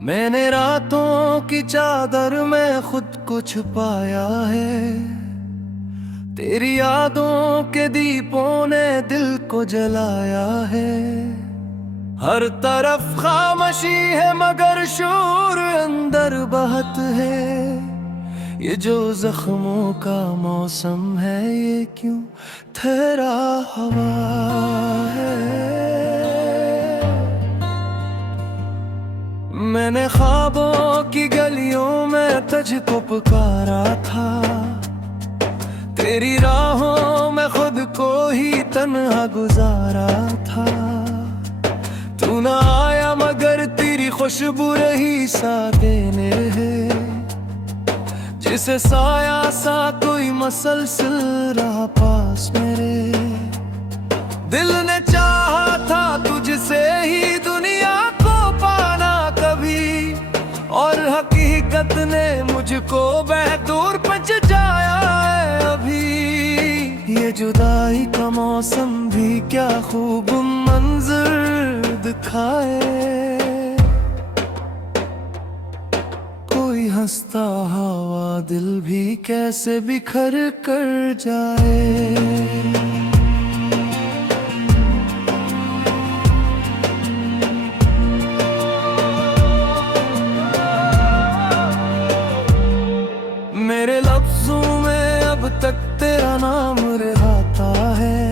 मैंने रातों की चादर में खुद को छुपाया है। तेरी यादों के दीपों ने दिल को जलाया है। हर तरफ खामोशी है मगर शोर अंदर बहत है। ये जो जख्मों का मौसम है, ये क्यों ठहरा हवा है। मैंने ख्वाबों की गलियों में तुझको पुकारा था। तेरी राहों में खुद को ही तन्हा गुजारा था। तू ना आया मगर तेरी खुशबू रही सा देने है। जिसे साया सा कोई मसलसल रहा पास मेरे। दिल ने चाहा था तुझसे ही दुनिया को पाना कभी, और हकीकत ने मुझको बेदूर पहुंचाया है अभी। ये जुदाई का मौसम भी क्या खूब मंजर दिखाए। कोई हंसता हवा दिल भी कैसे बिखर कर जाए। मेरे लफ्जों में अब तक तेरा नाम रहता है।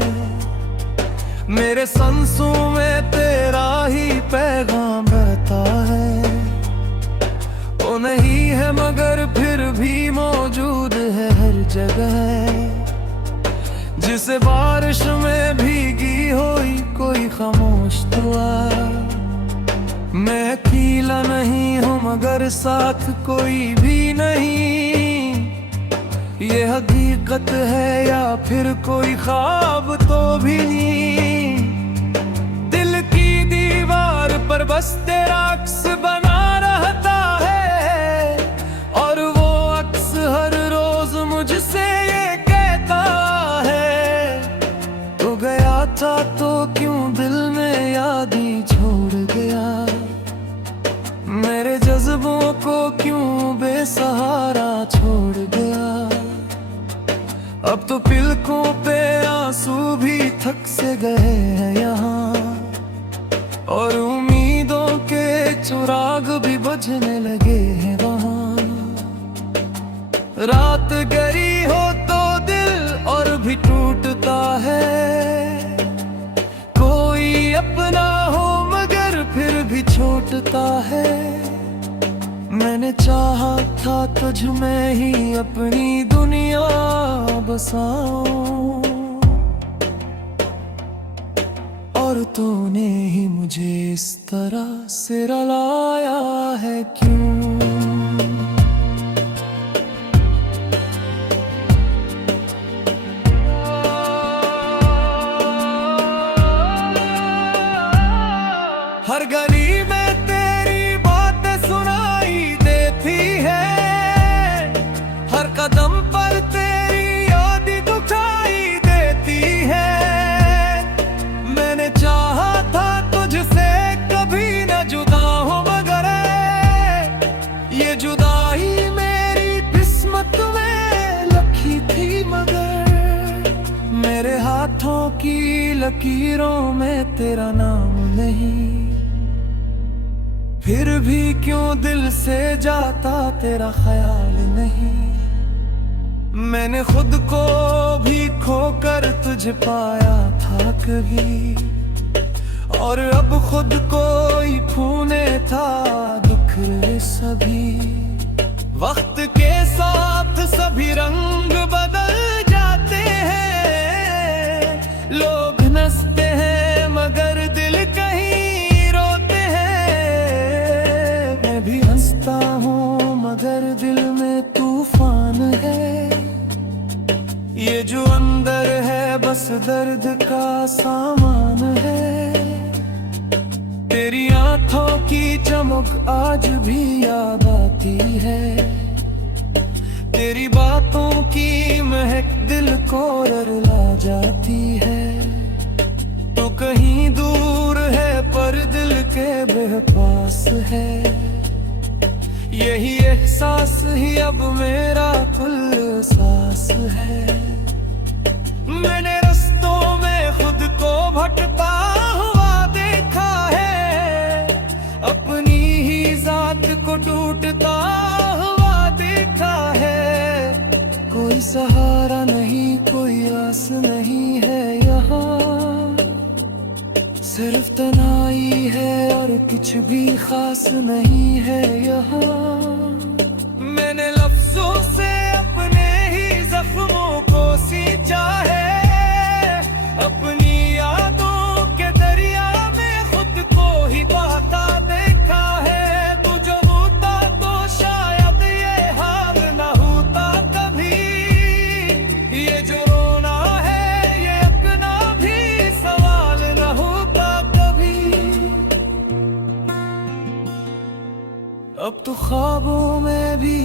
मेरे सांसों में तेरा ही पैगाम रहता है। वो नहीं है मगर फिर भी मौजूद है हर जगह। जिसे बारिश में भीगी हुई कोई खामोश दुआ। मैं अकेला नहीं हूँ मगर साथ कोई भी नहीं। ये हकीकत है या फिर कोई ख्वाब तो भी नहीं। दिल की दीवार पर बस तेरा अक्स बना रहता है। और वो अक्स हर रोज मुझसे ये कहता है, तू गया था तो क्यों दिल में याद ही छोड़ गया। मेरे जज्बों को क्यों बेसहारा छोड़ गया। अब तो पलकों पे आंसू भी थक से गए हैं यहाँ। और उम्मीदों के चिराग भी बुझने लगे हैं वहाँ। रात गहरी हो तो दिल और भी टूटता है। कोई अपना हो मगर फिर भी छूटता है। मैंने चाहा था तुझ में ही अपनी दुनिया बसाऊं, और तूने ही मुझे इस तरह से रुलाया है क्यों। हर गली में तेरी बातें सुनाई देती है। हर कदम पर तेरी याद दुखाई देती है। मैंने चाहा था तुझसे कभी न जुदा हो मगर ये जुदाई मेरी किस्मत में लिखी थी। मगर मेरे हाथों की लकीरों में तेरा नाम नहीं। फिर भी क्यों दिल से जाता तेरा ख्याल नहीं। मैंने खुद को भी खोकर तुझे पाया था कभी, और अब खुद को ही खूने था दुख सभी। वक्त के साथ सभी रंग बदल जाते हैं। लोग हंसते हैं मगर दिल कहीं रोते हैं। मैं भी हंसता हूँ मगर दिल में तूफान है। ये जो अंदर है बस दर्द का सामान है। तेरी आंखों की चमक आज भी याद आती है। तेरी बातों की महक दिल को रुला जाती है। तो कहीं दूर है पर दिल के बेपास है। यही एहसास ही अब मेरा कुल सांस है। मैंने रस्तों में खुद को भटकता हुआ देखा है, अपनी ही जात को टूटता हुआ देखा है। कोई सहारा नहीं, कोई आस नहीं है यहाँ, सिर्फ तन्हाई है और कुछ भी खास नहीं है यहाँ। मैंने लफ्जों से अपने ही जख्मों को सींचा है, अपनी यादों के दरिया में खुद को ही बहता देखा है। तू जो होता तो शायद ये हाल ना होता कभी, ये जो रोना है ये अपना भी सवाल ना होता कभी। अब तो ख्वाबों में भी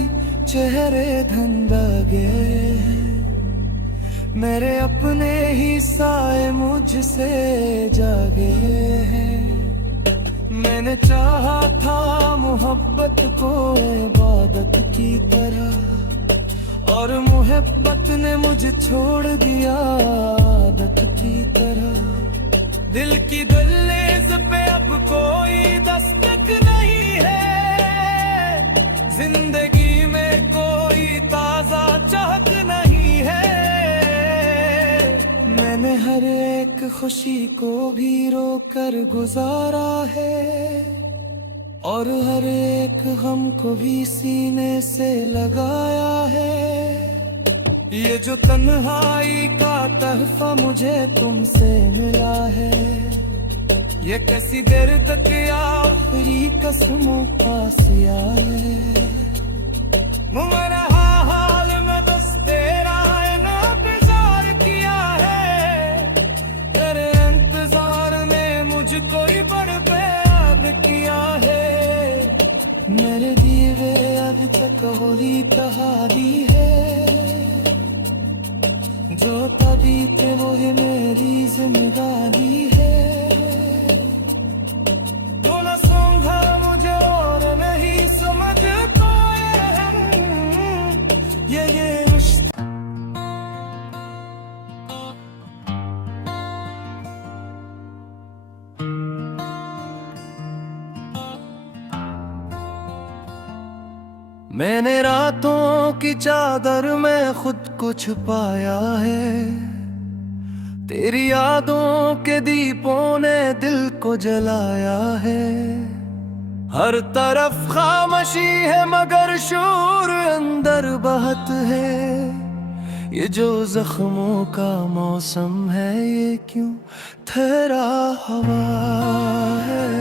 चेहरे धंधगे हैं, मेरे अपने ही साए मुझसे जागे हैं। मैंने चाहा था मोहब्बत को इबादत की तरह, और मोहब्बत ने मुझे छोड़ दिया आदत की तरह। दिल की दहलीज पे अब कोई दस्तक नहीं है, जिंदगी में कोई ताजा चाहत नहीं है। मैंने हर एक खुशी को भी रोकर गुजारा है, और हर एक गम को भी सीने से लगाया है। ये जो तन्हाई का तहफा मुझे तुमसे मिला है, ये कैसी देर तक आखिरी कसमों का सिया है। मेरा हाल में बस तेरा इंतजार किया है, तेरे इंतजार ने मुझको ही बर्बाद किया है। मेरे दीवे अभी तक होली कहानी है, जो तभी के वो है मेरी जिम्मेदारी है। तो न समझा मुझे और नहीं समझ पाए हम, ये रिश्ता। मैंने रातों की चादर में खुद को छुपाया है, तेरी यादों के दीपों ने दिल को जलाया है। हर तरफ खामोशी है मगर शोर अंदर बहत है। ये जो जख्मों का मौसम है, ये क्यों ठहरा हवा है।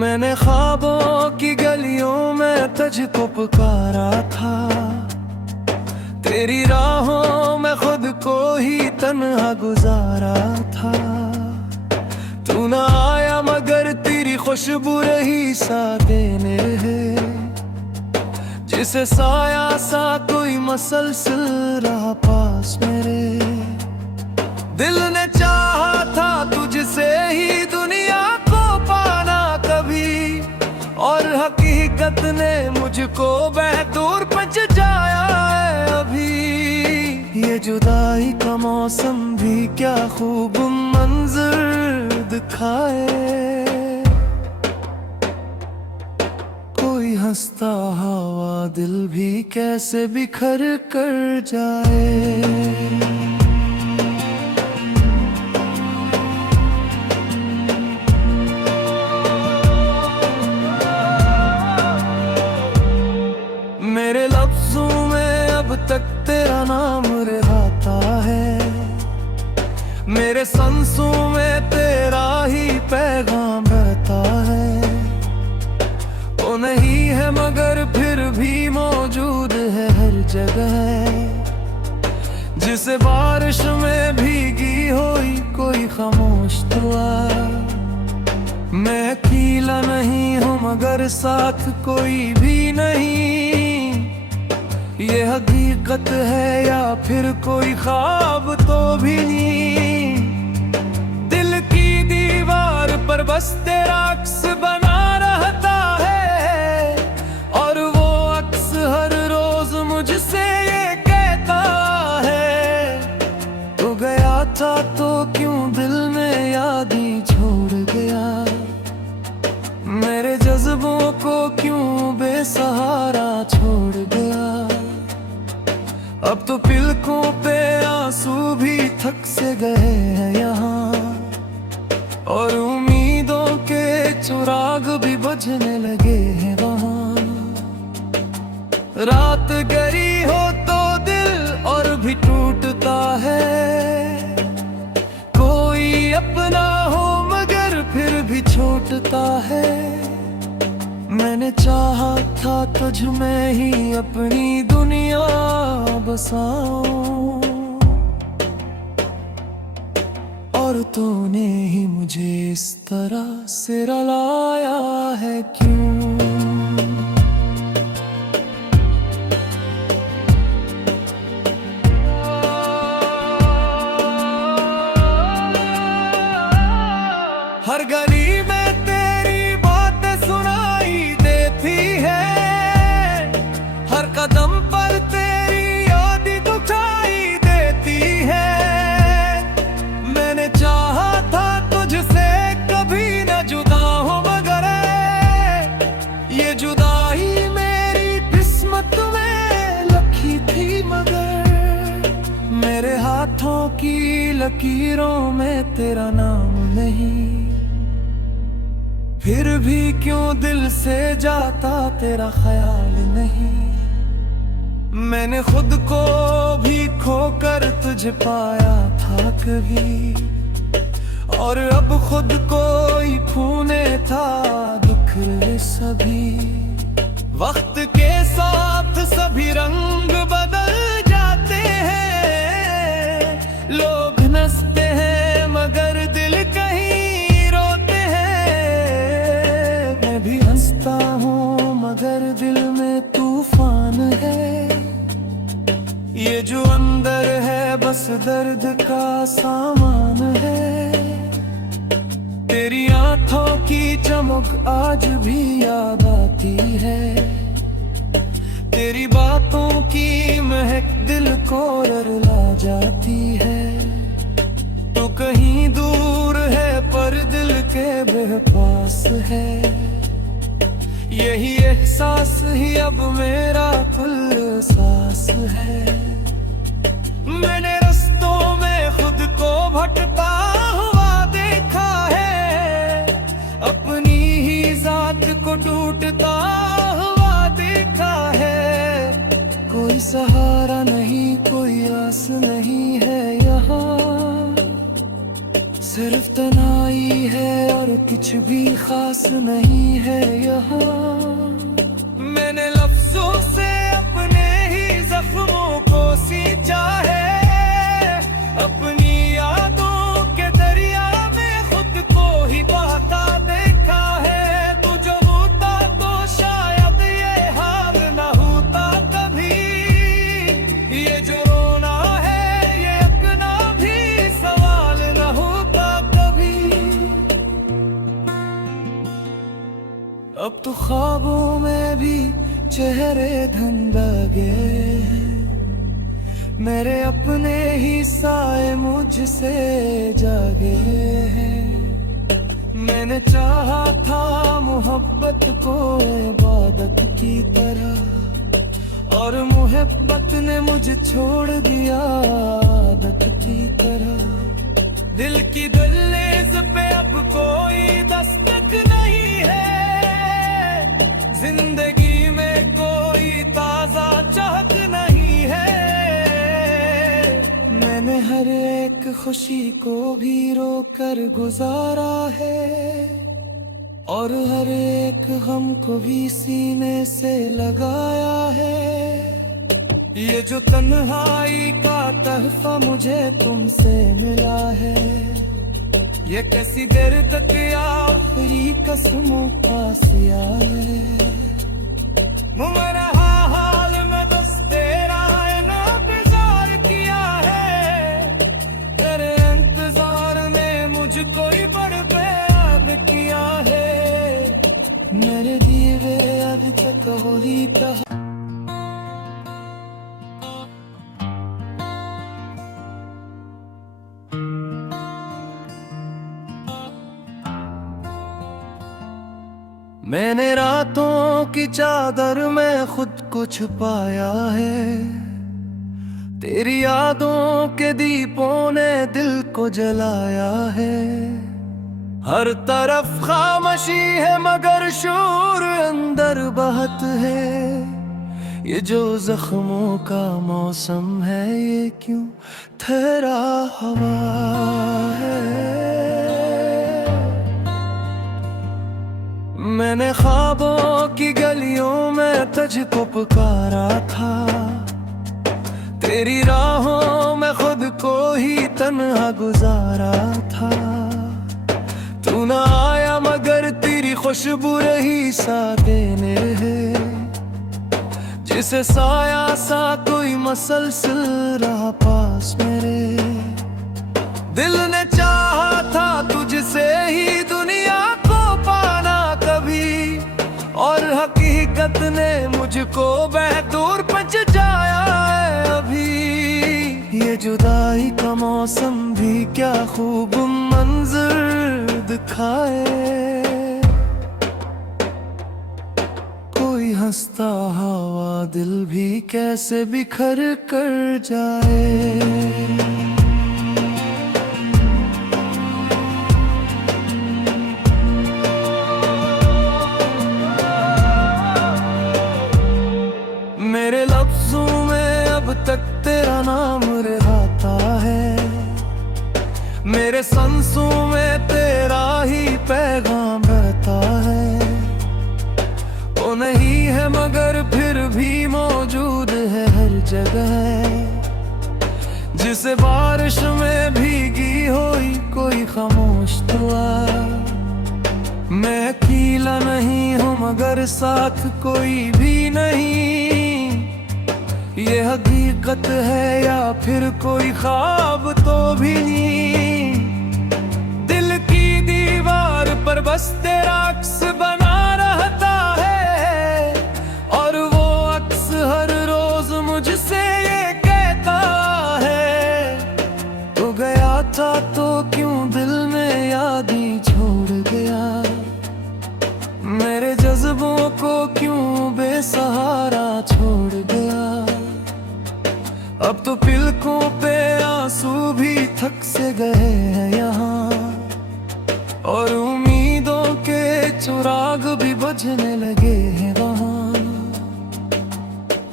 मैंने ख्वाबों की गलियों में तुझको पुकारा था, तेरी राहों में खुद को ही तन्हा गुजारा था। तू न आया मगर तेरी खुशबू रही सा देने है, जिसे साया सा कोई मसलसल रहा पास मेरे। दिल ने चाहा था तुझसे ही दुनिया को पाना कभी, और हकीकत ने मुझको बेदूर पहुंचाया है अभी। ये जुदाई का मौसम भी क्या खूब मंजर दिखाए, कोई हंसता हवा दिल भी कैसे बिखर कर जाए। मेरे लफ्जों में अब तक तेरा नाम रहता है, मेरे सांसों में तेरा ही पैगाम रहता है। वो नहीं है मगर फिर भी मौजूद है हर जगह, जिसे बारिश में भीगी हुई कोई खामोश दुआ। मैं अकेला नहीं हूँ मगर साथ कोई भी नहीं, ये हकीकत है या फिर कोई ख्वाब तो भी नहीं। दिल की दीवार पर बस तेरा अक्स बन सहारा छोड़ गया। अब तो पलकों पे आंसू भी थक से गए हैं यहाँ, और उम्मीदों के चिराग भी बुझने लगे हैं वहाँ। रात गहरी हो तो दिल और भी टूटता है, कोई अपना हो मगर फिर भी छूटता है। मैंने चाहा था तुझ में ही अपनी दुनिया बसाऊं, और तूने ही मुझे इस तरह से रुलाया है क्यों? हर गली में तेरी बातें सुनाई देती है, हर कदम पर तेरी याद दुखाई देती है। मैंने चाहा था तुझसे कभी न जुदा हो, मगर ये जुदाई मेरी किस्मत में लिखी थी। मगर मेरे हाथों की लकीरों में तेरा नाम नहीं, फिर भी क्यों दिल से जाता तेरा ख्याल नहीं। मैंने खुद को भी खोकर तुझे पाया था कभी, और अब खुद को ही खूने था दुख सभी। वक्त के साथ सभी रंग बदल जाते हैं, लोग हंसते हैं मगर दिल कहीं रोते हैं। मैं भी हंसता हूँ मगर दिल में तूफान है, ये जो अंदर है बस दर्द का सामान है। तेरी आंखों की चमक आज भी याद आती है, तेरी बातों की महक दिल को रुला जाती है। तो कहीं दूर है पर दिल के बेपास है, यही एहसास ही अब मेरा कुल सांस है। मैंने रास्तों में खुद को भटकता हुआ देखा है, अपनी ही जात को टूटता हुआ देखा है। कोई सहारा नहीं, कोई आस नहीं है यहाँ, सिर्फ तन्हाई है और कुछ भी खास नहीं है यहाँ। मैंने लफ्जों से अपने ही जख्मों को सींचा है, अपनी यादों के दरिया में खुद को ही बहता देखा है। तू जो होता तो शायद ये हाल ना होता कभी, ये जो रोना है ये अपना भी सवाल ना होता कभी। अब तो ख्वाबों में भी चेहरे धुंध लगे, मेरे अपने ही साए मुझसे जागे हैं। मैंने चाहा था मोहब्बत को इबादत की तरह, और मोहब्बत ने मुझे छोड़ दिया आदत की तरह। दिल की दहलीज पे अब कोई दस्तक नहीं है, जिंदगी में कोई ताजा चाहत नहीं है। मैंने हर एक खुशी को भी रोकर गुजारा है, और हर एक गम को भी सीने से लगाया है। ये जो तन्हाई का तहफा मुझे तुमसे मिला है, ये कैसी देर तक आखिरी कसमों का सिया है। मेरा हाल में बस तेरा इंतजार किया है, तेरे इंतजार ने मुझको ही बर्बाद किया है। मेरे दीवे अभी तक होली का मैंने रातों यादों की चादर में खुद को छुपाया है। तेरी यादों के दीपों ने दिल को जलाया है। हर तरफ खामोशी है मगर शोर अंदर बहत है। ये जो जख्मों का मौसम है, ये क्यों ठहरा हवा है। मैंने ख्वाबों की गलियों में तुझको पुकारा था। तेरी राहों में खुद को ही तन्हा गुजारा था। तू ना आया मगर तेरी खुशबू रही सा देने है। जिसे साया सा कोई मसलसल रहा पास मेरे। दिल ने चाहा था तुझसे ही दुनिया को पाना कभी, और हकीकत ने मुझको बेदूर पहुंच जाया है अभी। ये जुदाई का मौसम भी क्या खूब मंजर दिखाए। कोई हंसता हवा दिल भी कैसे बिखर कर जाए। मेरे लफ्जों में अब तक तेरा नाम रिहाता है। मेरे सांसों में तेरा ही पैगाम रहता है। वो नहीं है मगर फिर भी मौजूद है हर जगह। जिसे बारिश में भीगी हुई कोई खामोश दुआ। मैं अकेला नहीं हूँ मगर साथ कोई भी नहीं। ये हकीकत है या फिर कोई ख्वाब तो भी नहीं। दिल की दीवार पर बस तेरा अक्स बना रहता है, और वो अक्स हर रोज मुझसे ये कहता है। तो गया था तो क्यों दिल में याद ही छोड़ गया। मेरे जज्बों को क्यों बेसहारा छोड़ गया। अब तो पलकों पे आंसू भी थक से गए हैं यहाँ, और उम्मीदों के चिराग भी बुझने लगे हैं वहाँ।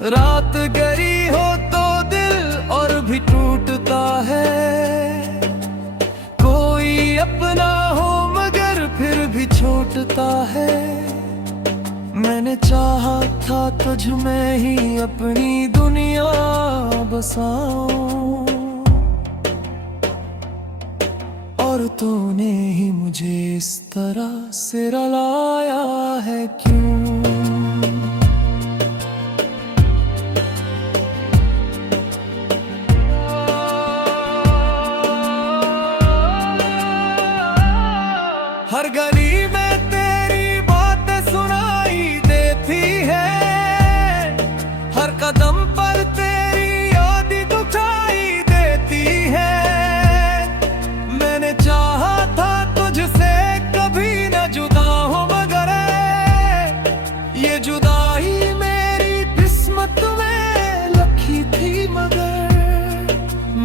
रात गहरी हो तो दिल और भी टूटता है। कोई अपना हो मगर फिर भी छूटता है। मैंने चाहा था तुझ में ही अपनी दुनिया बसाऊं, और तूने ही मुझे इस तरह से रुलाया है क्यों। हर गली में तेरी बातें सुनाई देती है। हर कदम पर तेरी याद दुखाई देती है। मैंने चाहा था तुझसे कभी न जुदा हो मगर ये जुदाई मेरी किस्मत में लिखी थी। मगर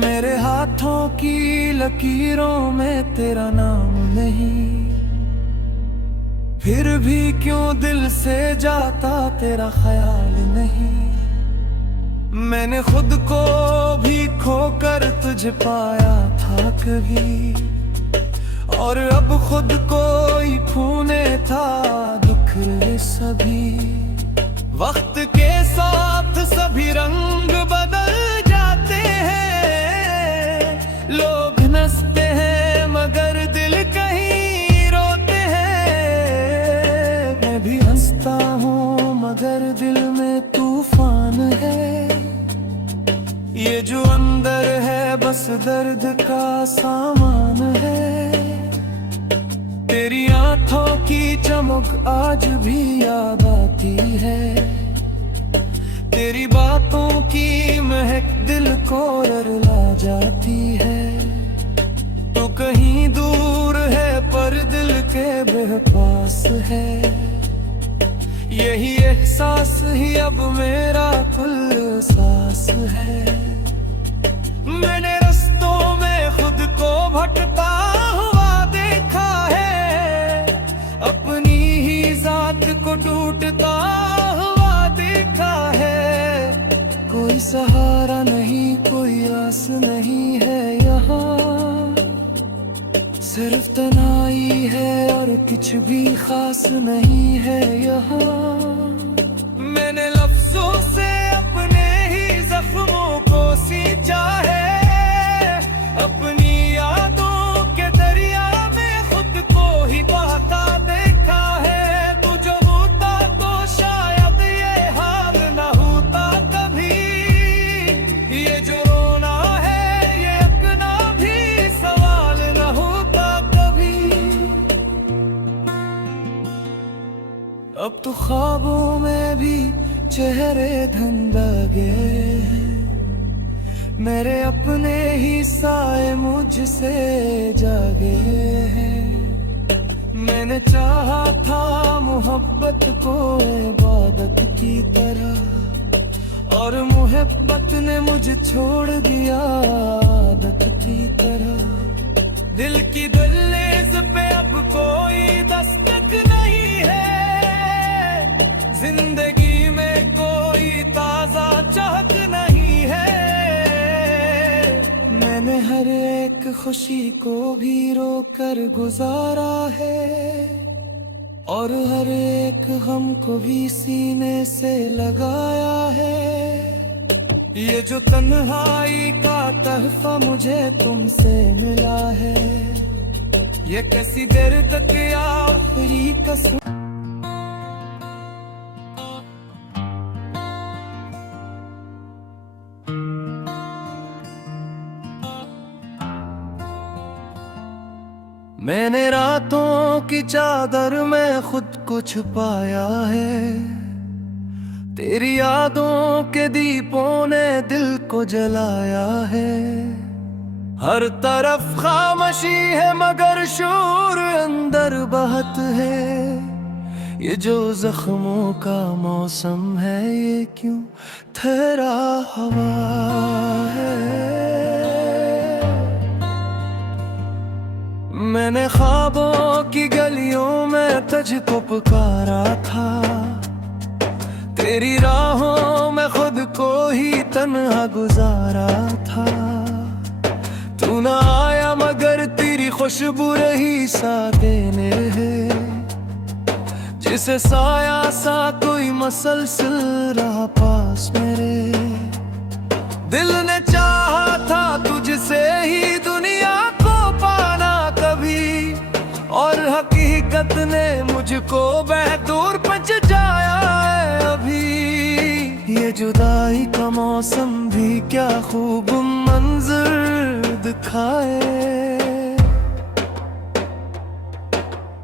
मेरे हाथों की लकीरों में तेरा नाम नहीं। फिर भी क्यों दिल से जाता तेरा ख्याल नहीं। मैंने खुद को भी खोकर तुझ पाया था कभी, और अब खुद को ही खूने था दुख सभी। वक्त के साथ सभी रंग बदल जाते हैं। लोग हंसते हैं मगर दिल कहीं रोते हैं। मैं भी हंसता हूँ मगर दिल में तूफान है। ये जो अंदर है बस दर्द का सामान है। तेरी आंखों की चमक आज भी याद आती है। तेरी बातों की महक दिल को रुला जाती है। तो कहीं दूर है पर दिल के बेपास है। यही ये सांस ही अब मेरा कुल सांस है। मैंने रस्तों में खुद को भटका हुआ देखा है, अपनी ही जात को टूटता हुआ देखा है। कोई सहारा नहीं, कोई आस नहीं है यहाँ, सिर्फ तन्हाई है और कुछ भी खास नहीं है यहाँ। मैंने लफ्जों से अपने ही जख्मों को सींचा है, अपनी यादों के दरिया में खुद को ही बहता देखा है। तू जो होता तो शायद ये हाल ना होता कभी, ये जो रोना है ये अपना भी सवाल ना होता कभी। अब तो ख्वाबों में भी चेहरे धन लगे, मेरे अपने ही साए मुझसे जागे हैं। मैंने चाहा था मोहब्बत को इबादत की तरह, और मोहब्बत ने मुझे छोड़ दिया आदत की तरह। दिल की दहलीज पे अब कोई दस्तक नहीं है, जिंदगी में कोई ताजा चाहत नहीं है। मैंने हर एक खुशी को भी रोकर गुजारा है, और हर एक गम को भी सीने से लगाया है। ये जो तन्हाई का तहफा मुझे तुमसे मिला है, ये कैसी देर तक आखिरी कसम। मैंने रातों की चादर में खुद को छुपाया है, तेरी यादों के दीपों ने दिल को जलाया है। हर तरफ खामोशी है मगर शोर अंदर बहत है। ये जो जख्मों का मौसम है ये क्यों ठहरा हवा है। मैंने ख्वाबों की गलियों में तुझको पुकारा था, तेरी राहों में खुद को ही तन्हा गुजारा था। तू ना आया मगर तेरी खुशबू रही सा देने है, जिसे साया सा कोई मसलसल रहा पास मेरे। दिल ने चाहा था तुझसे ही दुनिया को पाना कभी, और हकीकत ने मुझको बेदूर पहुंचाया है अभी। ये जुदाई का मौसम भी क्या खूब मंजर दिखाए,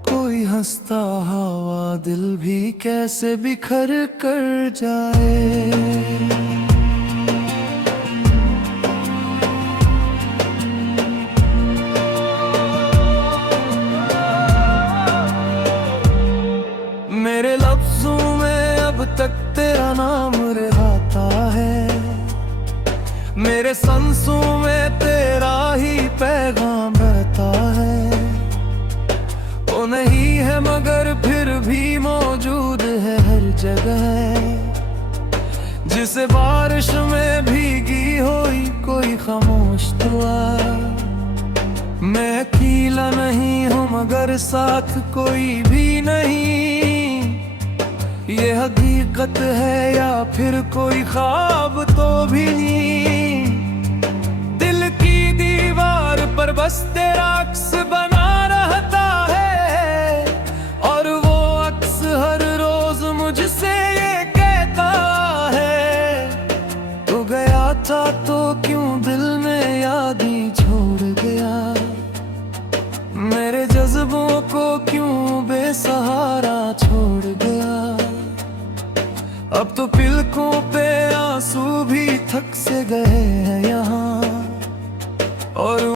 कोई हंसता हवा दिल भी कैसे बिखर कर जाए। मेरे लफ्जों में अब तक तेरा नाम रहता है, मेरे सांसों में तेरा ही पैगाम रहता है। वो नहीं है मगर फिर भी मौजूद है हर जगह, जिसे बारिश में भीगी हुई कोई खामोश दुआ। मैं अकेला नहीं हूँ मगर साथ कोई भी नहीं, ये हकीकत है या फिर कोई ख्वाब तो भी नहीं। दिल की दीवार पर बस तेरा अक्स बना रहता है, और वो अक्स हर रोज मुझसे ये कहता है, तू गया था तो क्यों दिल में याद ही छोड़ गया, मेरे जज्बों को क्यों बेसहारा छोड़ गया। अब तो पलकों पे आंसू भी थक से गए हैं यहाँ, और